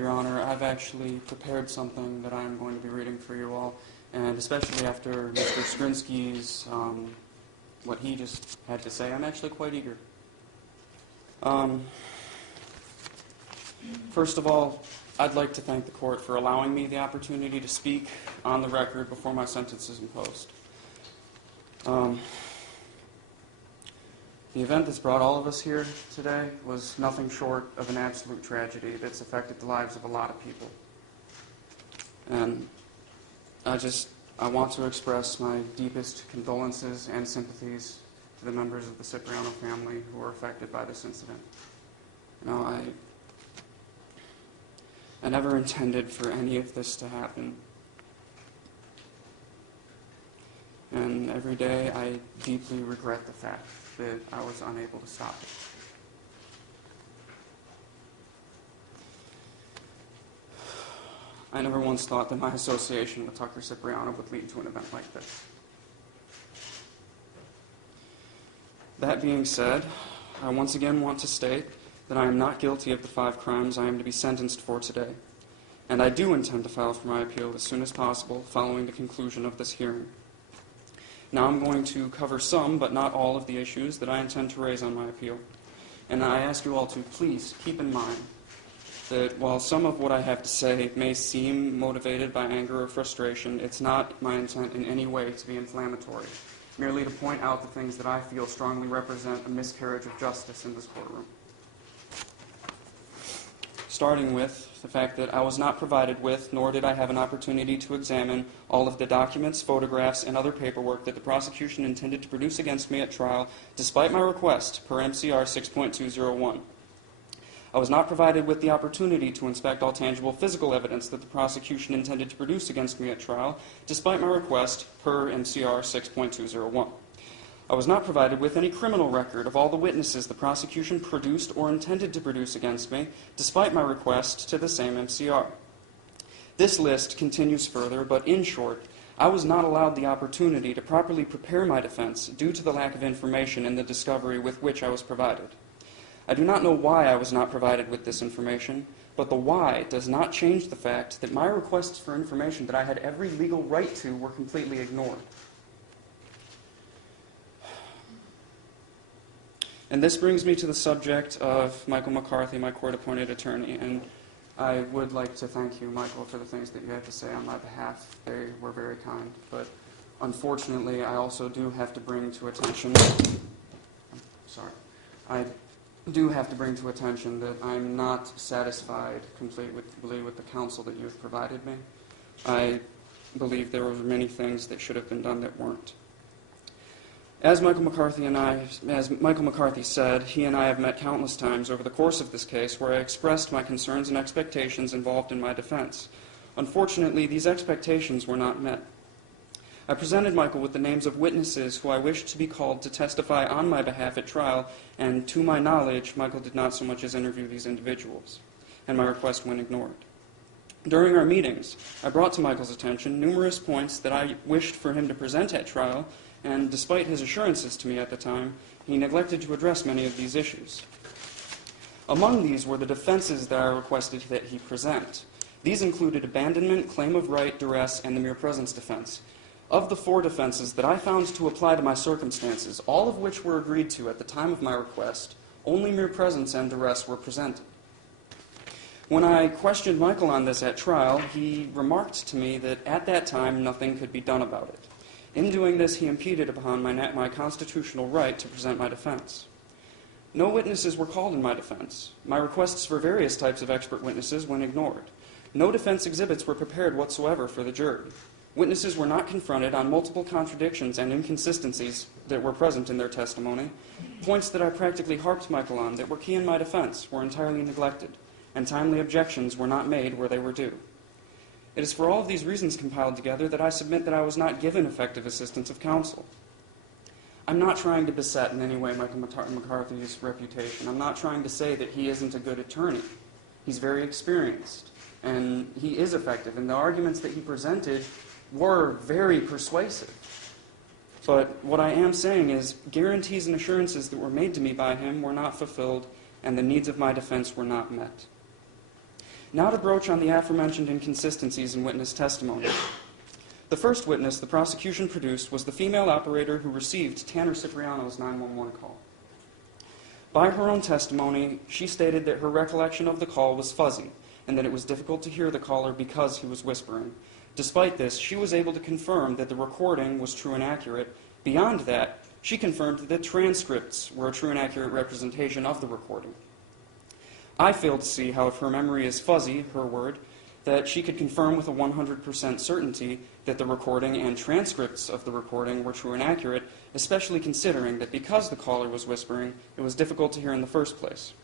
Your Honor, I've actually prepared something that I'm going to be reading for you all, and especially after Mr. Skrinsky's, what he just had to say, I'm actually quite eager. First of all, I'd like to thank the court for allowing me the opportunity to speak on the record before my sentence is imposed. The event that's brought all of us here today was nothing short of an absolute tragedy that's affected the lives of a lot of people. And I want to express my deepest condolences and sympathies to the members of the Cipriano family who were affected by this incident. You know, I never intended for any of this to happen. And every day I deeply regret the fact that I was unable to stop it. I never once thought that my association with Tucker Cipriano would lead to an event like this. That being said, I once again want to state that I am not guilty of the 5 crimes I am to be sentenced for today, and I do intend to file for my appeal as soon as possible following the conclusion of this hearing. Now I'm going to cover some, but not all, of the issues that I intend to raise on my appeal. And I ask you all to please keep in mind that while some of what I have to say may seem motivated by anger or frustration, it's not my intent in any way to be inflammatory, merely to point out the things that I feel strongly represent a miscarriage of justice in this courtroom. Starting with the fact that I was not provided with, nor did I have an opportunity to examine all of the documents, photographs, and other paperwork that the prosecution intended to produce against me at trial, despite my request per MCR 6.201. I was not provided with the opportunity to inspect all tangible physical evidence that the prosecution intended to produce against me at trial, despite my request per MCR 6.201. I was not provided with any criminal record of all the witnesses the prosecution produced or intended to produce against me, despite my request to the same MCR. This list continues further, but in short, I was not allowed the opportunity to properly prepare my defense due to the lack of information in the discovery with which I was provided. I do not know why I was not provided with this information, but the why does not change the fact that my requests for information that I had every legal right to were completely ignored. And this brings me to the subject of Michael McCarthy, my court-appointed attorney, and I would like to thank you, Michael, for the things that you had to say on my behalf. They were very kind, but unfortunately, I also do have to bring to attention, I do have to bring to attention that I'm not satisfied completely with the counsel that you have provided me. I believe there were many things that should have been done that weren't. As Michael McCarthy said, he and I have met countless times over the course of this case where I expressed my concerns and expectations involved in my defense. Unfortunately, these expectations were not met. I presented Michael with the names of witnesses who I wished to be called to testify on my behalf at trial, and to my knowledge, Michael did not so much as interview these individuals, and my request went ignored. During our meetings, I brought to Michael's attention numerous points that I wished for him to present at trial, and despite his assurances to me at the time, he neglected to address many of these issues. Among these were the defenses that I requested that he present. These included abandonment, claim of right, duress, and the mere presence defense. Of the 4 defenses that I found to apply to my circumstances, all of which were agreed to at the time of my request, only mere presence and duress were presented. When I questioned Michael on this at trial, he remarked to me that at that time nothing could be done about it. In doing this, he impeded upon my constitutional right to present my defense. No witnesses were called in my defense. My requests for various types of expert witnesses went ignored. No defense exhibits were prepared whatsoever for the jury. Witnesses were not confronted on multiple contradictions and inconsistencies that were present in their testimony. Points that I practically harped Michael on that were key in my defense were entirely neglected, and timely objections were not made where they were due. It is for all of these reasons compiled together that I submit that I was not given effective assistance of counsel. I'm not trying to beset in any way Michael McCarthy's reputation. I'm not trying to say that he isn't a good attorney. He's very experienced, and he is effective, and the arguments that he presented were very persuasive. But what I am saying is guarantees and assurances that were made to me by him were not fulfilled, and the needs of my defense were not met. Now to broach on the aforementioned inconsistencies in witness testimony. The first witness the prosecution produced was the female operator who received Tanner Cipriano's 911 call. By her own testimony, she stated that her recollection of the call was fuzzy and that it was difficult to hear the caller because he was whispering. Despite this, she was able to confirm that the recording was true and accurate. Beyond that, she confirmed that the transcripts were a true and accurate representation of the recording. I failed to see how, if her memory is fuzzy, her word, that she could confirm with a 100% certainty that the recording and transcripts of the recording were true and accurate, especially considering that because the caller was whispering, it was difficult to hear in the first place.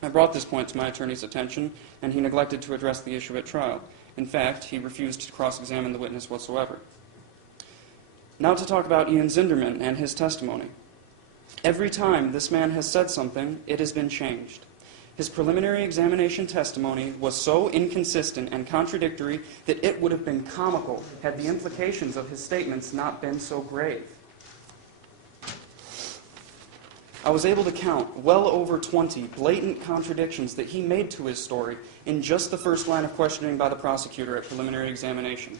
I brought this point to my attorney's attention, and he neglected to address the issue at trial. In fact, he refused to cross-examine the witness whatsoever. Now to talk about Ian Zinderman and his testimony. Every time this man has said something, it has been changed. His preliminary examination testimony was so inconsistent and contradictory that it would have been comical had the implications of his statements not been so grave. I was able to count well over 20 blatant contradictions that he made to his story in just the first line of questioning by the prosecutor at preliminary examination.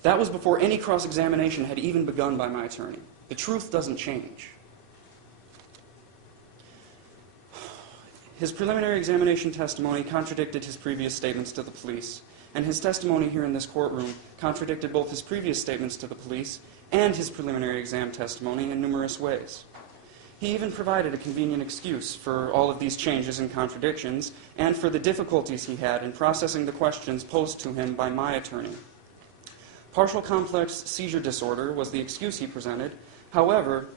That was before any cross-examination had even begun by my attorney. The truth doesn't change. His preliminary examination testimony contradicted his previous statements to the police, and his testimony here in this courtroom contradicted both his previous statements to the police and his preliminary exam testimony in numerous ways. He even provided a convenient excuse for all of these changes and contradictions, and for the difficulties he had in processing the questions posed to him by my attorney. Partial complex seizure disorder was the excuse he presented. However,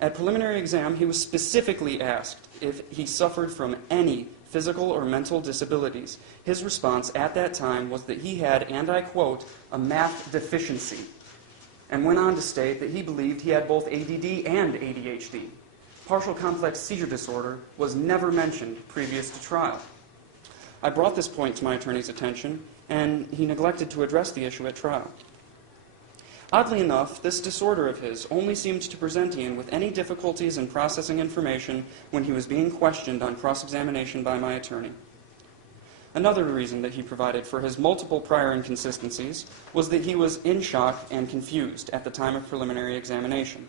at preliminary exam, he was specifically asked if he suffered from any physical or mental disabilities. His response at that time was that he had, and I quote, a math deficiency, and went on to state that he believed he had both ADD and ADHD. Partial complex seizure disorder was never mentioned previous to trial. I brought this point to my attorney's attention, and he neglected to address the issue at trial. Oddly enough, this disorder of his only seemed to present Ian with any difficulties in processing information when he was being questioned on cross-examination by my attorney. Another reason that he provided for his multiple prior inconsistencies was that he was in shock and confused at the time of preliminary examination,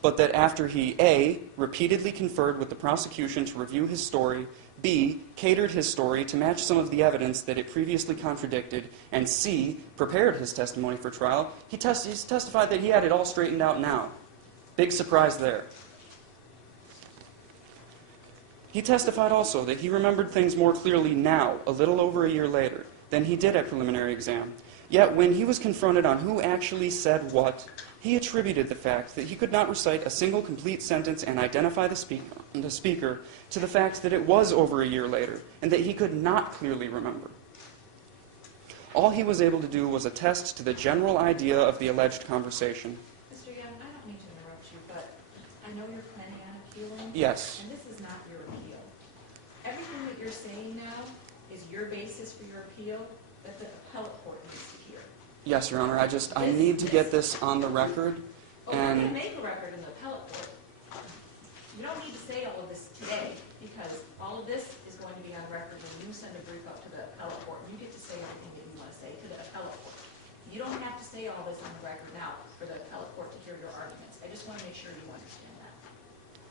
but that after he A, repeatedly conferred with the prosecution to review his story, B, catered his story to match some of the evidence that it previously contradicted, and C, prepared his testimony for trial, he's testified that he had it all straightened out now. Big surprise there. He testified also that he remembered things more clearly now, a little over a year later, than he did at preliminary exam. Yet when he was confronted on who actually said what, he attributed the fact that he could not recite a single complete sentence and identify the speaker to the fact that it was over a year later, and that he could not clearly remember. All he was able to do was attest to the general idea of the alleged conversation. Mr. Young, I don't mean to interrupt you, but I know you're planning on appealing. Yes. And this is not your appeal. Everything that you're saying now is your basis for your appeal that the appellate court needs to hear. Yes, Your Honor. I need to get this on the record. Well, we're going to make a record in the appellate court. You don't need to say all of this today, because all of this is going to be on record when you send a brief up to the appellate court. You get to say everything that you want to say to the appellate court. You don't have to say all this on the record now for the appellate court to hear your arguments. I just want to make sure you understand that.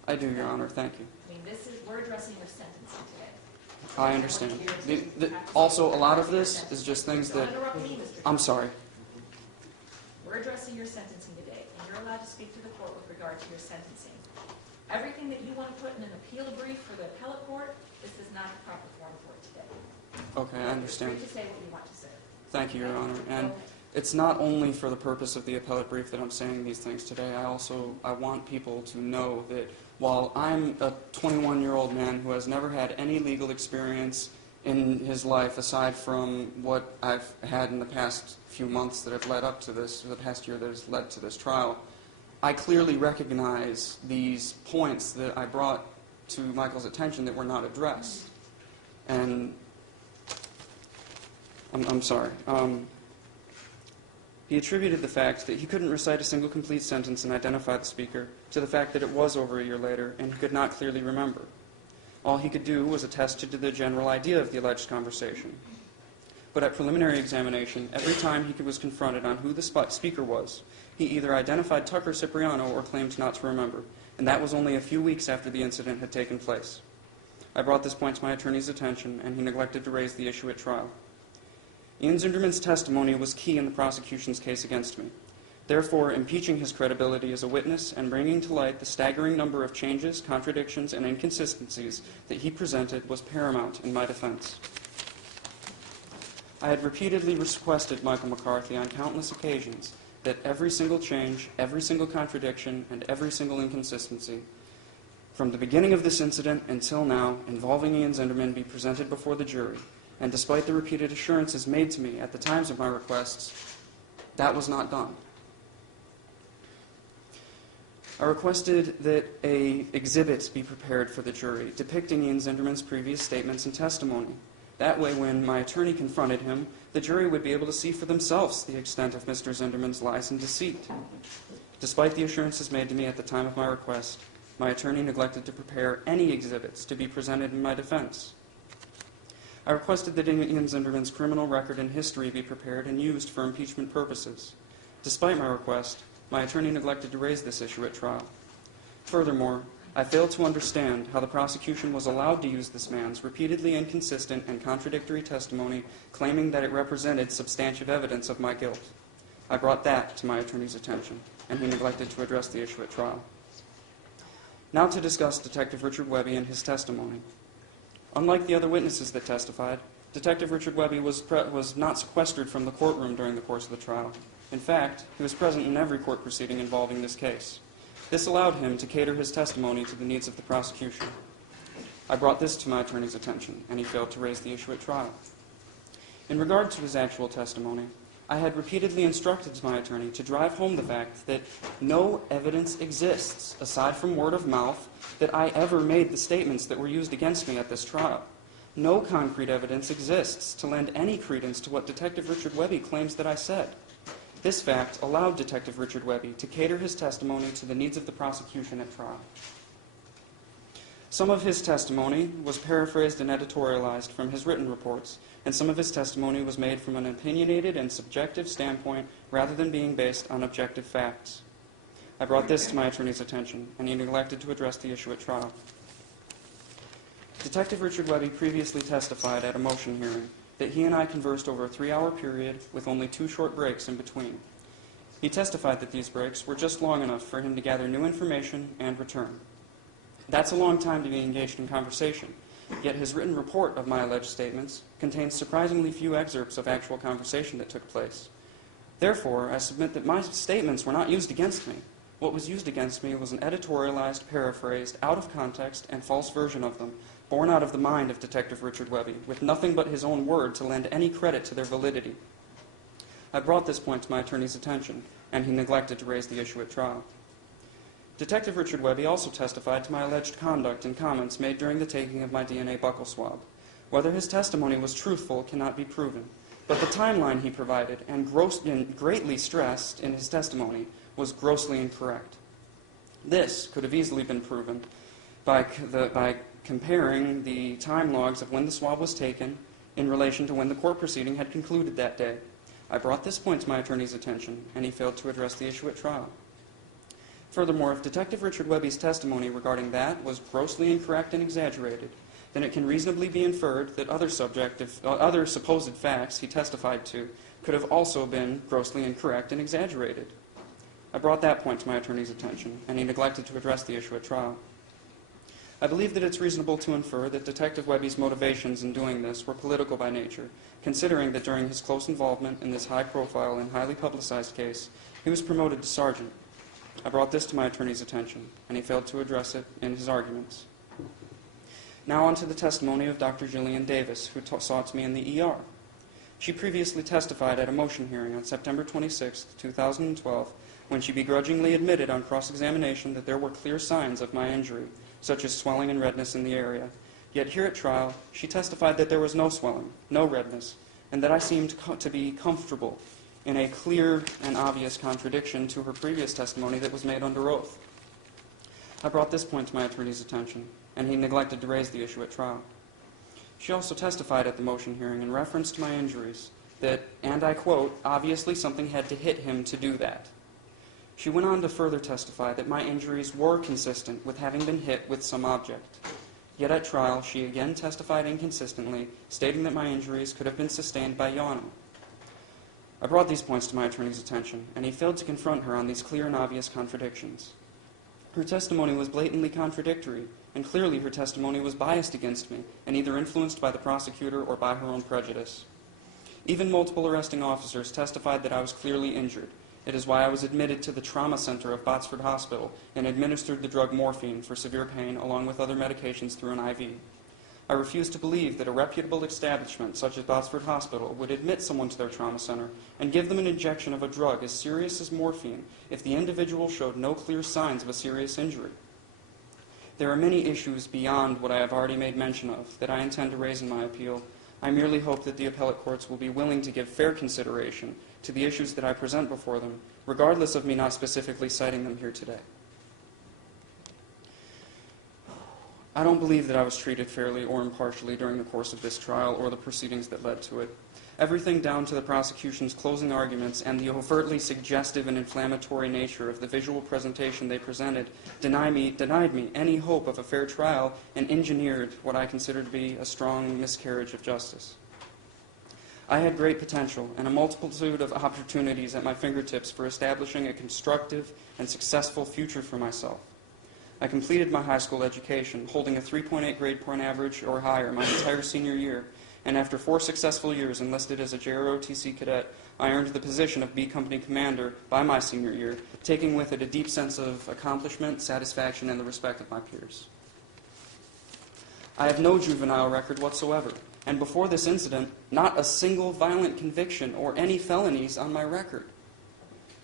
I do, Your Honor. Thank you. I mean, we're addressing your sentencing today. I understand. Also, a lot of this is just things that... Don't interrupt me, Mr. I'm sorry. We're addressing your sentencing today, and you're allowed to speak to the court with regard to your sentencing. Everything that you want to put in an appeal brief for the appellate court, this is not the proper form for it today. Okay, I understand. You're free to say what you want to say. Thank you, Your Honor. And it's not only for the purpose of the appellate brief that I'm saying these things today. I want people to know that while I'm a 21-year-old man who has never had any legal experience in his life aside from what I've had in the past few months that have led up to this, or the past year that has led to this trial, I clearly recognize these points that I brought to Michael's attention that were not addressed. And I'm sorry. He attributed the fact that he couldn't recite a single complete sentence and identify the speaker to the fact that it was over a year later and he could not clearly remember. All he could do was attest to the general idea of the alleged conversation. But at preliminary examination, every time he was confronted on who the speaker was, he either identified Tucker Cipriano or claimed not to remember, and that was only a few weeks after the incident had taken place. I brought this point to my attorney's attention, and he neglected to raise the issue at trial. Ian Zinderman's testimony was key in the prosecution's case against me. Therefore, impeaching his credibility as a witness and bringing to light the staggering number of changes, contradictions, and inconsistencies that he presented was paramount in my defense. I had repeatedly requested Michael McCarthy on countless occasions that every single change, every single contradiction, and every single inconsistency from the beginning of this incident until now involving Ian Zinderman be presented before the jury, and despite the repeated assurances made to me at the times of my requests, that was not done. I requested that an exhibit be prepared for the jury depicting Ian Zinderman's previous statements and testimony. That way, when my attorney confronted him, the jury would be able to see for themselves the extent of Mr. Zinderman's lies and deceit. Despite the assurances made to me at the time of my request, my attorney neglected to prepare any exhibits to be presented in my defense. I requested that Ian Zinderman's criminal record and history be prepared and used for impeachment purposes. Despite my request, my attorney neglected to raise this issue at trial. Furthermore, I failed to understand how the prosecution was allowed to use this man's repeatedly inconsistent and contradictory testimony, claiming that it represented substantive evidence of my guilt. I brought that to my attorney's attention, and he neglected to address the issue at trial. Now to discuss Detective Richard Webby and his testimony. Unlike the other witnesses that testified, Detective Richard Webby was not sequestered from the courtroom during the course of the trial. In fact, he was present in every court proceeding involving this case. This allowed him to cater his testimony to the needs of the prosecution. I brought this to my attorney's attention, and he failed to raise the issue at trial. In regard to his actual testimony, I had repeatedly instructed my attorney to drive home the fact that no evidence exists, aside from word of mouth, that I ever made the statements that were used against me at this trial. No concrete evidence exists to lend any credence to what Detective Richard Webby claims that I said. This fact allowed Detective Richard Webby to cater his testimony to the needs of the prosecution at trial. Some of his testimony was paraphrased and editorialized from his written reports, and some of his testimony was made from an opinionated and subjective standpoint rather than being based on objective facts. I brought this to my attorney's attention, and he neglected to address the issue at trial. Detective Richard Webby previously testified at a motion hearing that he and I conversed over a 3-hour period with only 2 short breaks in between. He testified that these breaks were just long enough for him to gather new information and return. That's a long time to be engaged in conversation, yet his written report of my alleged statements contains surprisingly few excerpts of actual conversation that took place. Therefore, I submit that my statements were not used against me. What was used against me was an editorialized, paraphrased, out of context, and false version of them, born out of the mind of Detective Richard Webby, with nothing but his own word to lend any credit to their validity. I brought this point to my attorney's attention, and he neglected to raise the issue at trial. Detective Richard Webby also testified to my alleged conduct and comments made during the taking of my DNA buccal swab. Whether his testimony was truthful cannot be proven, but the timeline he provided and greatly stressed in his testimony was grossly incorrect. This could have easily been proven by comparing the time logs of when the swab was taken in relation to when the court proceeding had concluded that day. I brought this point to my attorney's attention, and he failed to address the issue at trial. Furthermore, if Detective Richard Webby's testimony regarding that was grossly incorrect and exaggerated, then it can reasonably be inferred that other supposed facts he testified to could have also been grossly incorrect and exaggerated. I brought that point to my attorney's attention, and he neglected to address the issue at trial. I believe that it's reasonable to infer that Detective Webby's motivations in doing this were political by nature, considering that during his close involvement in this high-profile and highly publicized case, he was promoted to sergeant. I brought this to my attorney's attention, and he failed to address it in his arguments. Now on to the testimony of Dr. Jillian Davis, who saw to me in the ER. She previously testified at a motion hearing on September 26, 2012, when she begrudgingly admitted on cross-examination that there were clear signs of my injury, such as swelling and redness in the area. Yet here at trial, she testified that there was no swelling, no redness, and that I seemed to be comfortable, in a clear and obvious contradiction to her previous testimony that was made under oath. I brought this point to my attorney's attention, and he neglected to raise the issue at trial. She also testified at the motion hearing in reference to my injuries that, and I quote, obviously something had to hit him to do that. She went on to further testify that my injuries were consistent with having been hit with some object. Yet at trial, she again testified inconsistently, stating that my injuries could have been sustained by yawning. I brought these points to my attorney's attention, and he failed to confront her on these clear and obvious contradictions. Her testimony was blatantly contradictory, and clearly her testimony was biased against me, and either influenced by the prosecutor or by her own prejudice. Even multiple arresting officers testified that I was clearly injured. It is why I was admitted to the trauma center of Botsford Hospital and administered the drug morphine for severe pain along with other medications through an IV. I refuse to believe that a reputable establishment such as Botsford Hospital would admit someone to their trauma center and give them an injection of a drug as serious as morphine if the individual showed no clear signs of a serious injury. There are many issues beyond what I have already made mention of that I intend to raise in my appeal. I merely hope that the appellate courts will be willing to give fair consideration to the issues that I present before them, regardless of me not specifically citing them here today. I don't believe that I was treated fairly or impartially during the course of this trial or the proceedings that led to it. Everything down to the prosecution's closing arguments and the overtly suggestive and inflammatory nature of the visual presentation they presented denied me any hope of a fair trial and engineered what I consider to be a strong miscarriage of justice. I had great potential and a multitude of opportunities at my fingertips for establishing a constructive and successful future for myself. I completed my high school education, holding a 3.8 grade point average or higher my entire senior year, and after 4 successful years enlisted as a JROTC cadet, I earned the position of B Company Commander by my senior year, taking with it a deep sense of accomplishment, satisfaction, and the respect of my peers. I have no juvenile record whatsoever, and before this incident, not a single violent conviction or any felonies on my record.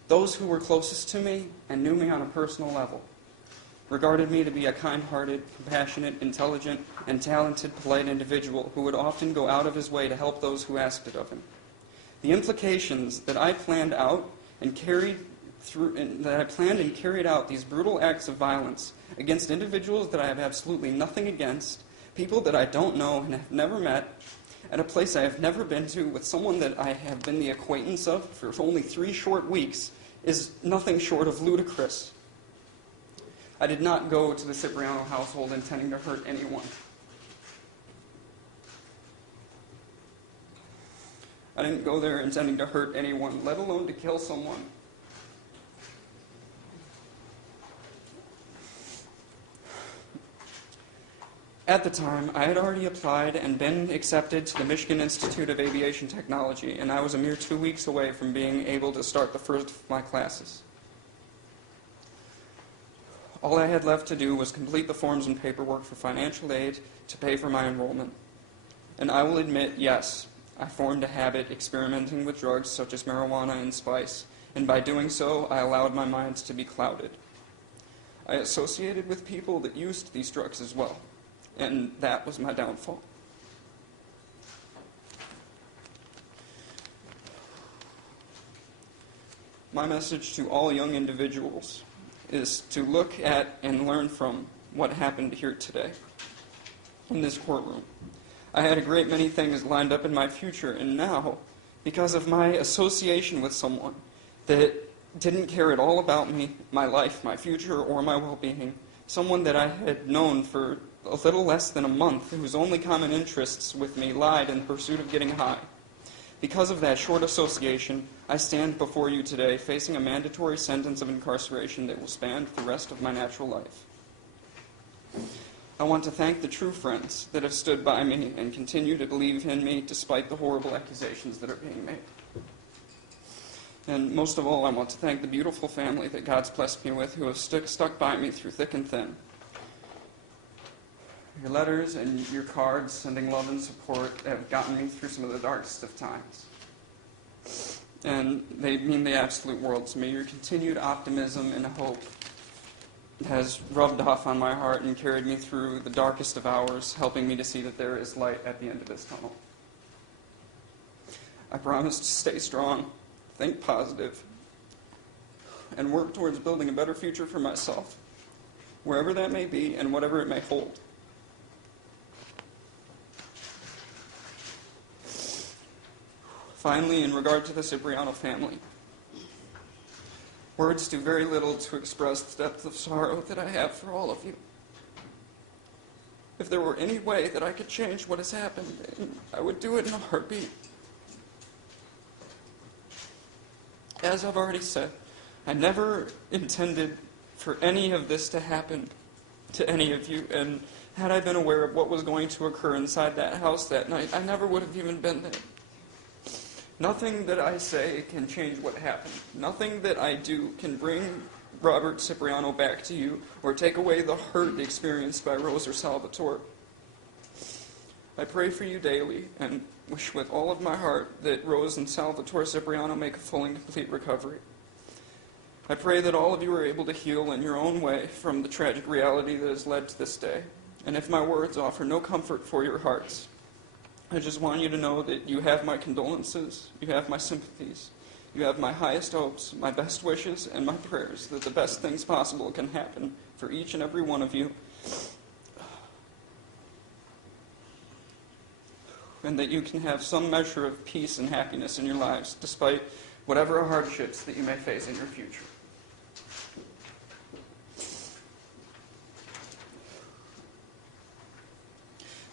Those who were closest to me and knew me on a personal level regarded me to be a kind-hearted, compassionate, intelligent, and talented, polite individual who would often go out of his way to help those who asked it of him. The implications that I planned and carried out these brutal acts of violence against individuals that I have absolutely nothing against, people that I don't know and have never met, at a place I have never been to with someone that I have been the acquaintance of for only 3 short weeks, is nothing short of ludicrous. I did not go to the Cipriano household intending to hurt anyone. I didn't go there intending to hurt anyone, let alone to kill someone. At the time, I had already applied and been accepted to the Michigan Institute of Aviation Technology, and I was a mere 2 weeks away from being able to start the first of my classes. All I had left to do was complete the forms and paperwork for financial aid to pay for my enrollment. And I will admit, yes, I formed a habit experimenting with drugs such as marijuana and spice, and by doing so, I allowed my mind to be clouded. I associated with people that used these drugs as well, and that was my downfall. My message to all young individuals is to look at and learn from what happened here today in this courtroom. I had a great many things lined up in my future, and now, because of my association with someone that didn't care at all about me, my life, my future, or my well-being, someone that I had known for a little less than a month, whose only common interests with me lied in pursuit of getting high. Because of that short association, I stand before you today facing a mandatory sentence of incarceration that will span the rest of my natural life. I want to thank the true friends that have stood by me and continue to believe in me despite the horrible accusations that are being made. And most of all, I want to thank the beautiful family that God's blessed me with, who have stuck by me through thick and thin. Your letters and your cards sending love and support have gotten me through some of the darkest of times. And they mean the absolute world to me. Your continued optimism and hope has rubbed off on my heart and carried me through the darkest of hours, helping me to see that there is light at the end of this tunnel. I promise to stay strong, think positive, and work towards building a better future for myself, wherever that may be and whatever it may hold. Finally, in regard to the Cipriano family, words do very little to express the depth of sorrow that I have for all of you. If there were any way that I could change what has happened, I would do it in a heartbeat. As I've already said, I never intended for any of this to happen to any of you, and had I been aware of what was going to occur inside that house that night, I never would have even been there. Nothing that I say can change what happened. Nothing that I do can bring Robert Cipriano back to you or take away the hurt experienced by Rose or Salvatore. I pray for you daily and wish with all of my heart that Rose and Salvatore Cipriano make a full and complete recovery. I pray that all of you are able to heal in your own way from the tragic reality that has led to this day. And if my words offer no comfort for your hearts, I just want you to know that you have my condolences, you have my sympathies, you have my highest hopes, my best wishes, and my prayers that the best things possible can happen for each and every one of you. And that you can have some measure of peace and happiness in your lives, despite whatever hardships that you may face in your future.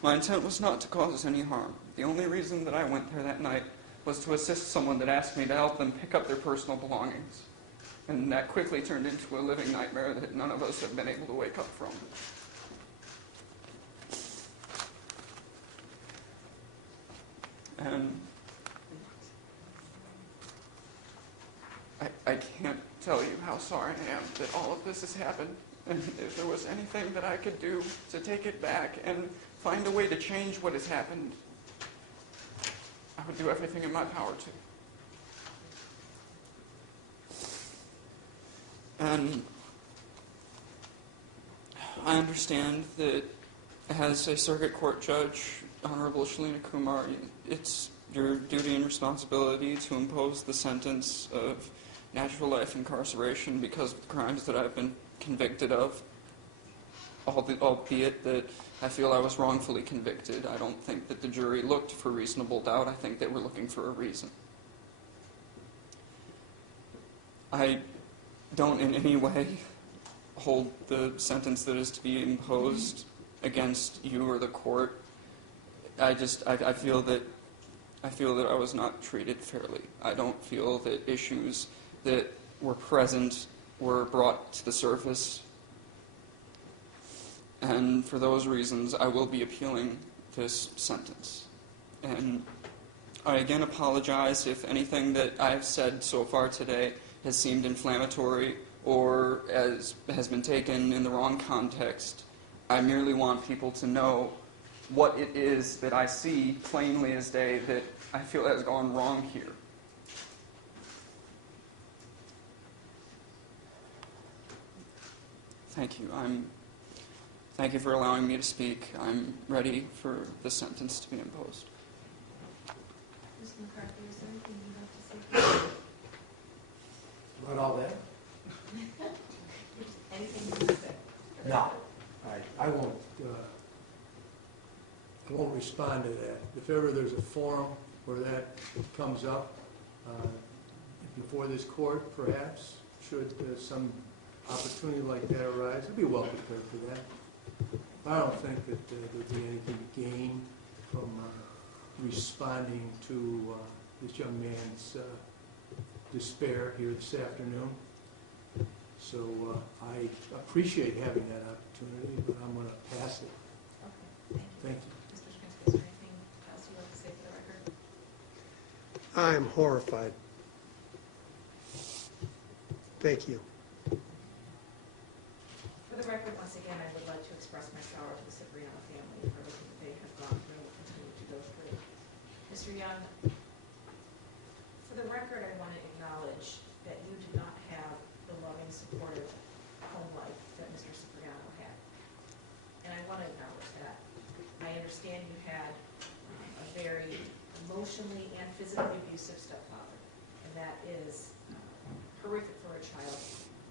My intent was not to cause any harm. The only reason that I went there that night was to assist someone that asked me to help them pick up their personal belongings. And that quickly turned into a living nightmare that none of us have been able to wake up from. And I can't tell you how sorry I am that all of this has happened. And if there was anything that I could do to take it back and find a way to change what has happened, I would do everything in my power to. And I understand that as a circuit court judge, Honorable Shalina Kumar, it's your duty and responsibility to impose the sentence of natural life incarceration because of the crimes that I've been convicted of, albeit that I feel I was wrongfully convicted. I don't think that the jury looked for reasonable doubt. I think they were looking for a reason. I don't in any way hold the sentence that is to be imposed against you or the court. I feel that I was not treated fairly. I don't feel that issues that were present were brought to the surface. And for those reasons, I will be appealing this sentence. And I again apologize if anything that I've said so far today has seemed inflammatory or has been taken in the wrong context. I merely want people to know what it is that I see plainly as day that I feel has gone wrong here. Thank you. Thank you for allowing me to speak. I'm ready for the sentence to be imposed. Ms. McCarthy, is there anything you'd like to say? About all that? Anything you would say? No. I won't respond to that. If ever there's a forum where that comes up, before this court, perhaps, should some opportunity like that arise, I'd be well prepared for that. I don't think that there'd be anything to gain from responding to this young man's despair here this afternoon. So I appreciate having that opportunity, but I'm going to pass it. Okay, Thank you. Mr. Schmidt, is there anything else you'd like to say for the record? I am horrified. Thank you. For the record, once again, I would like to express my sorrow to the Cipriano family for everything that they have gone through and continue to go through. Mr. Young, for the record, I want to acknowledge that you did not have the loving, supportive home life that Mr. Cipriano had. And I want to acknowledge that. I understand you had a very emotionally and physically abusive stepfather, and that is horrific for a child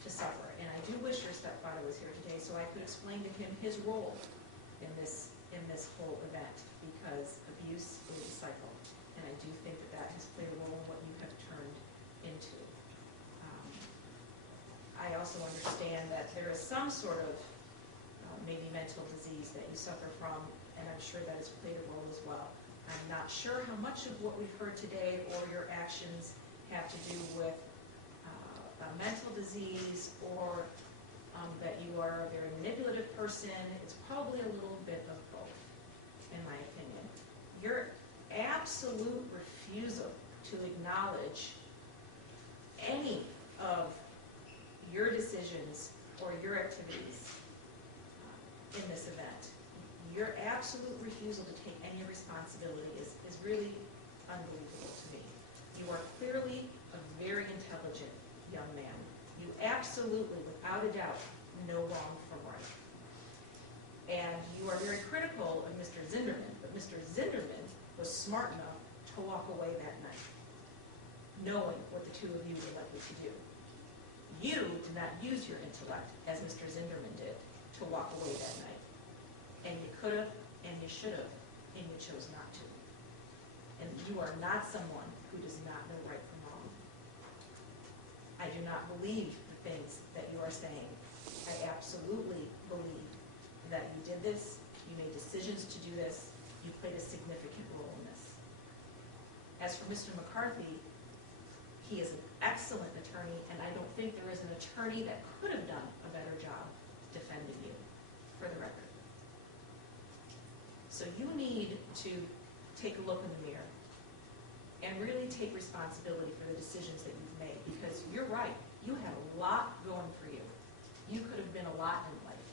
to suffer. And I do wish your stepfather was here today so I could explain to him his role in this whole event, because abuse is a cycle, and I do think that has clearly also understand that there is some sort of maybe mental disease that you suffer from, and I'm sure that has played a role as well. I'm not sure how much of what we've heard today or your actions have to do with a mental disease or that you are a very manipulative person. It's probably a little bit of both, in my opinion. Your absolute refusal to acknowledge any of your decisions or your activities in this event, your absolute refusal to take any responsibility is really unbelievable to me. You are clearly a very intelligent young man. You absolutely, without a doubt, know wrong from right. And you are very critical of Mr. Zinderman, but Mr. Zinderman was smart enough to walk away that night, knowing what the two of you were likely to do. You did not use your intellect, as Mr. Zinderman did, to walk away that night. And you could have, and you should have, and you chose not to. And you are not someone who does not know right from wrong. I do not believe the things that you are saying. I absolutely believe that you did this, you made decisions to do this, you played a significant role in this. As for Mr. McCarthy, he is an excellent attorney, and I don't think there is an attorney that could have done a better job defending you, for the record. So you need to take a look in the mirror and really take responsibility for the decisions that you've made, because you're right, you had a lot going for you. You could have been a lot in life,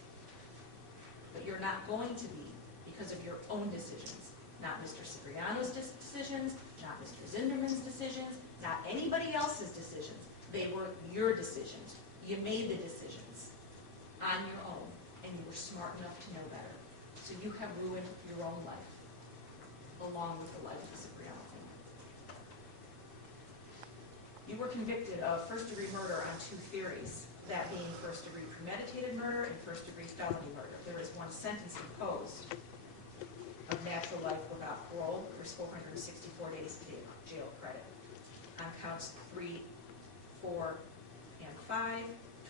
but you're not going to be because of your own decisions, not Mr. Cipriano's decisions, not Mr. Zinderman's decisions, not anybody else's decisions. They were your decisions. You made the decisions on your own, and you were smart enough to know better. So you have ruined your own life, along with the life of the Cipriano family. You were convicted of first-degree murder on two theories, that being first-degree premeditated murder and first-degree felony murder. There is one sentence imposed of natural life without parole. There's 464 days jail credit. On counts 3, 4, and 5,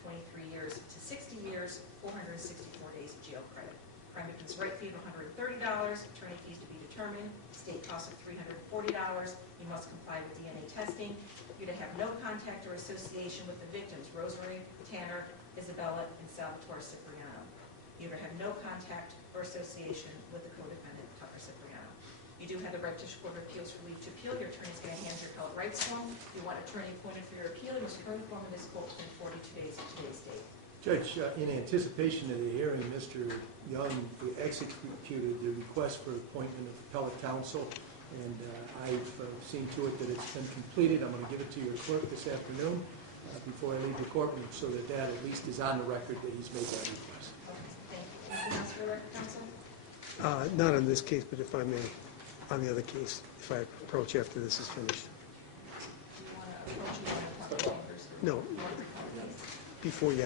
23 years to 60 years, 464 days jail credit. Crime victim's right fee of $130, attorney fees to be determined, state cost of $340. You must comply with DNA testing. You're to have no contact or association with the victims, Rosemary, Tanner, Isabella, and Salvatore Cipriano. You're to have no contact or association with the co-defendant, Tucker Cipriano. You do have the right to Court of Appeals for leave to appeal. Your attorney's going to hand your appellate rights form. You want attorney appointed for your appeal. You must return the form in this court within 42 days of today's date. Judge, in anticipation of the hearing, Mr. Young executed the request for appointment of appellate counsel, and I've seen to it that it's been completed. I'm going to give it to your clerk this afternoon before I leave the courtroom, so that that at least is on the record that he's made that request. Okay, thank you. Anything else for the record, counsel? Not on this case, but if I may, on the other case, if I approach after this is finished. Do you want to approach me on the chambers? No, You want to come, please? before you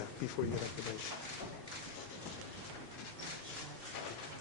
get up to bench.